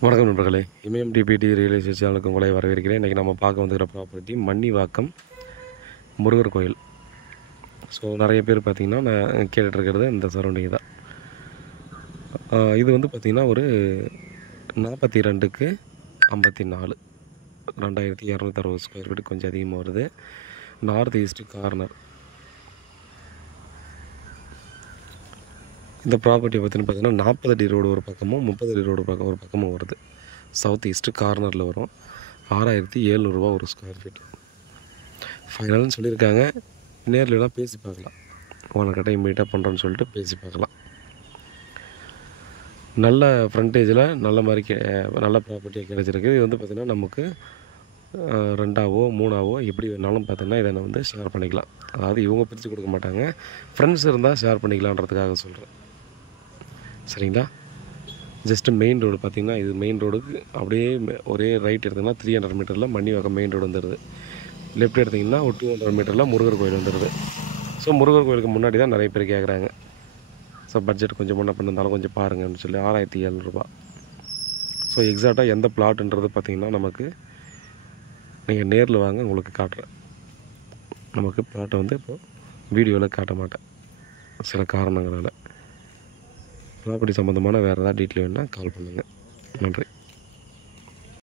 வணக்கம் நண்பர்களே, இமயம் DBT real estate சேனலுக்கு உங்களை வரவேற்கிறேன். இன்றைக்கி நம்ம பார்க்க வந்துக்கிற ப்ராப்பர்ட்டி மன்னிவாக்கம் முருகர் கோயில். ஸோ நிறைய பேர் பார்த்திங்கன்னா நான் கேட்டுட்ருக்கிறது இந்த சரௌண்டிங் தான். இது வந்து பார்த்திங்கன்னா ஒரு 42க்கு 54, 2260 ஸ்கொயர் ஃபீட், கொஞ்சம் அதிகமாக வருது. North east corner. இந்த ப்ராப்பர்ட்டி பார்த்தீங்கன்னா 40 அடி ரோடு ஒரு பக்கமும் 30 அடி ரோடு ஒரு பக்கமும் வருது. சவுத் ஈஸ்ட்டு கார்னரில் வரும். 6700 ரூபா ஒரு ஸ்கொயர் ஃபீட் ஃபைனல்னு சொல்லியிருக்காங்க. நேர்லாம் பேசி பார்க்கலாம். ஓனர்கிட்ட இம்மீடியட்டாக பண்ணுறோன்னு சொல்லிட்டு பேசி பார்க்கலாம். நல்ல ஃப்ரண்டேஜில் நல்ல மாதிரி நல்ல ப்ராப்பர்ட்டியாக கிடச்சிருக்கு. இது வந்து பார்த்திங்கன்னா நமக்கு 2ஆவோ 3ஆவோ எப்படி வேணாலும் பார்த்திங்கன்னா இதை வந்து ஷேர் பண்ணிக்கலாம். அதாவது இவங்க பிரித்து கொடுக்க மாட்டாங்க, ஃப்ரெண்ட்ஸ் இருந்தால் ஷேர் பண்ணிக்கலான்றதுக்காக சொல்கிறேன். சரிங்களா? ஜஸ்ட்டு மெயின் ரோடு பார்த்திங்கன்னா, இது மெயின் ரோடுக்கு அப்படியே ஒரே ரைட் எடுத்திங்கன்னா 300 மீட்டரில் மன்னிவாக்கம் மெயின் ரோடு வந்துடுது. லெஃப்ட் எடுத்திங்கன்னா ஒரு 200 மீட்டரில் முருகர் கோயில் வந்துடுது. ஸோ முருகர் கோயிலுக்கு முன்னாடி தான் நிறைய பேர் கேட்குறாங்க. ஸோ பட்ஜெட் கொஞ்சம் முன்ன பண்ணிருந்தாலும் கொஞ்சம் பாருங்கன்னு சொல்லி 6700 ரூபா. ஸோ எக்ஸாக்டாக எந்த பிளாட்டுன்றது பார்த்திங்கன்னா நமக்கு நீங்கள் நேரில் வாங்க, உங்களுக்கு காட்டுறேன். நமக்கு பிளாட்டை வந்து இப்போது வீடியோவில் காட்ட மாட்டேன் சில காரணங்களால். ப்ராப்பர்ட்டி சம்மந்தமான வேறு ஏதாவது டீட்டெயில் வேணுன்னா கால் பண்ணுங்கள். நன்றி.